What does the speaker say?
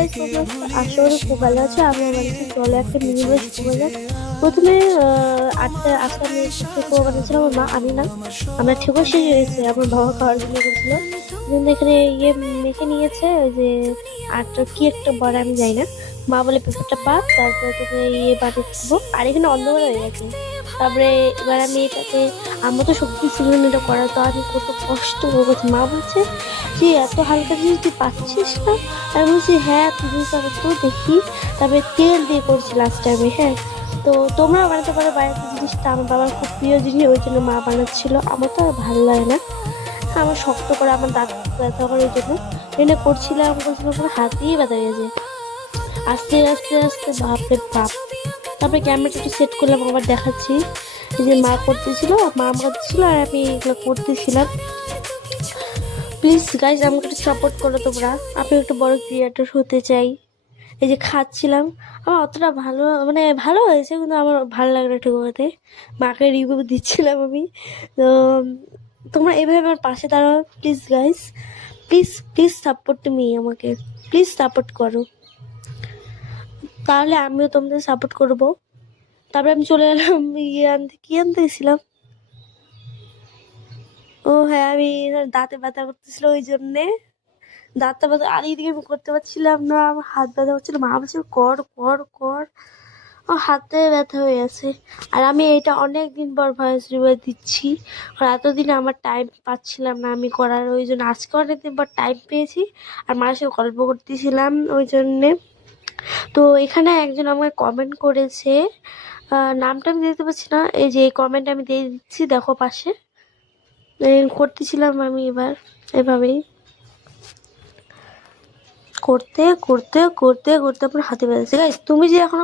Guys, তোমরা আশা করি খুব ভালো আছো। আমার বাড়িতে চলে একটা মিনি ব্লগ শুরু যাক। প্রথমে আজকে আমি ঠেকুয়া বানিয়েছিলাম আমার মা, আমি না। আমার ঠেকুয়া শেষ হয়ে গেছে, আমার বাবা খাওয়ার জন্য করেছিল। জন্য এখানে ইয়ে মেখে নিয়েছে, ওই যে আটটা কি একটা বড় আমি যাই না। মা বলে পেপারটা পাক, তারপরে তোকে ইয়ে বানিয়ে দেবো। আর এখানে অন্ধকার হয়ে গেছে। তারপরে এবার আমি এটাকে, আমার তো শক্তি ছিল না এটা করার, তো আমি কত কষ্ট করেছি। মা বলছে যে এত হালকা জিনিস তুই পাচ্ছিস না। আমি বলছি হ্যাঁ তুমি করো তো দেখি। তারপরে তেল দিয়ে করছি লাস্ট টাইমে। হ্যাঁ, তো তোমরা বানাতে পারো বাড়িতে। জিনিসটা আমার বাবার খুব প্রিয় জিনিস, ওই জন্য মা বানাচ্ছিল। আমার তো আর ভালো লাগে না, আমার শক্ত করে, আমার দাঁত ব্যথা করে, ওই জন্য এনে করছিলাম করছিলাম করে হাতেই ব্যথা হয়ে গেছে। আস্তে আস্তে আস্তে বাপরে বাপ। তারপরে ক্যামেরাটা একটু সেট করলাম, আবার দেখাচ্ছি। এই যে মা করতেছিল, মা আমাকে দিচ্ছিল আর আমি এগুলো করতেছিলাম। প্লিজ গাইজ আমাকে একটু সাপোর্ট করো তোমরা, আমি একটু বড় ক্রিয়েটর হতে চাই। এই যে খাচ্ছিলাম, আমার অতটা ভালো মানে ভালো হয়েছে, কিন্তু আমার ভালো লাগে না ঠিক মতে। মাকে রিভিউ দিচ্ছিলাম আমি। তো তোমরা এভাবে আমার পাশে দাঁড়াও please guys. Please please support me, আমাকে প্লিজ সাপোর্ট করো, তাহলে আমিও তোমাদের সাপোর্ট করব। তারপরে আমি চলে এলাম ইয়ে আনতে, কি আনতে গেছিলাম, ও হ্যাঁ আমি দাঁতে ব্যথা করতেছিল ওই জন্যে। দাঁতটা ব্যথা, আর এইদিকে আমি করতে পারছিলাম না, আমার হাত ব্যথা হচ্ছিল। মা বলছে কর কর কর, ও হাতে ব্যথা হয়ে আছে। আর আমি এটা অনেক দিন পর ভয়েস রিভিউ দিচ্ছি, আর এতদিন আমার টাইম পাচ্ছিলাম না আমি করার, ওই জন্য আজকে অনেকদিন পর টাইম পেয়েছি। আর মার সাথে গল্প করতেছিলাম ওই জন্যে। তো এখানে একজন আমাকে কমেন্ট করেছে, নামটা আমি দিতে পারছি না। এই যে এই কমেন্ট আমি দিয়ে দিচ্ছি, দেখো পাশে। করতেছিলাম আমি এবার এভাবেই করতে করতে করতে করতে আপনার হাতে ব্যথা। গাইস তুমি যে এখন